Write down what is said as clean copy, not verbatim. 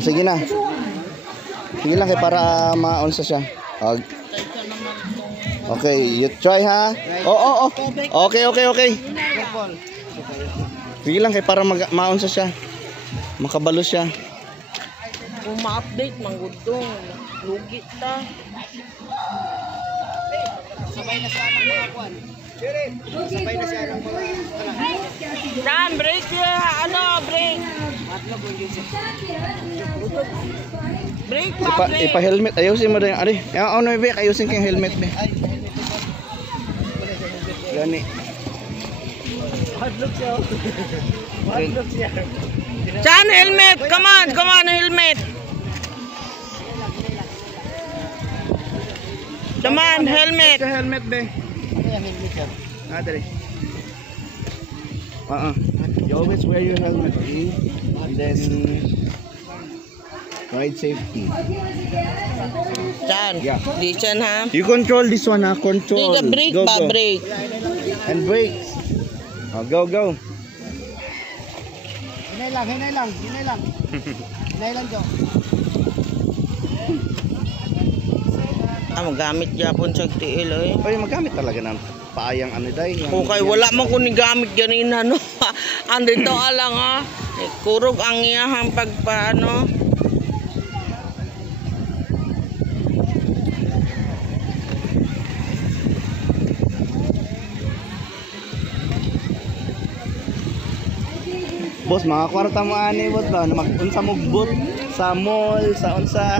Sige na. Sige lang kay para ma-onsa siya. Okay, you try ha. Oh. Okay. Sige lang kay para ma-onsa siya. Makabalo siya. Kung ma-update manggudong lugi ta. Sabay na siya ng mga kwan. Sabay na siya ng mga Dan, break ya. Break. Break pa, break. Ipa-helmet. Ayusin mo rin. Ari, ano be? Ayusin kang helmet be. Gani. hardlock siya. Hardlock siya. Chan, helmet. Come on, helmet. Come on, helmet. Helmet be. Ayan, helmet siya. Dali. You always wear your helmet, okay? And then ride safety. Chan, Yeah. di Chan ha. You control this one, ha? Control. Di ka break Go, ba, go. break. And brakes. Go. Hinay lang. Hinay lang, Jo. Magamit yapon sa tiil eh. Oy, magamit talaga ng paayang ano day. Okay, wala man ko ni gamit ganina no. Andito alang ha. Kurog ang iyahang pagpaano. Boss, mga kwarta mo ani boss ba? Mag-unsa mo boot sa mall, sa unsa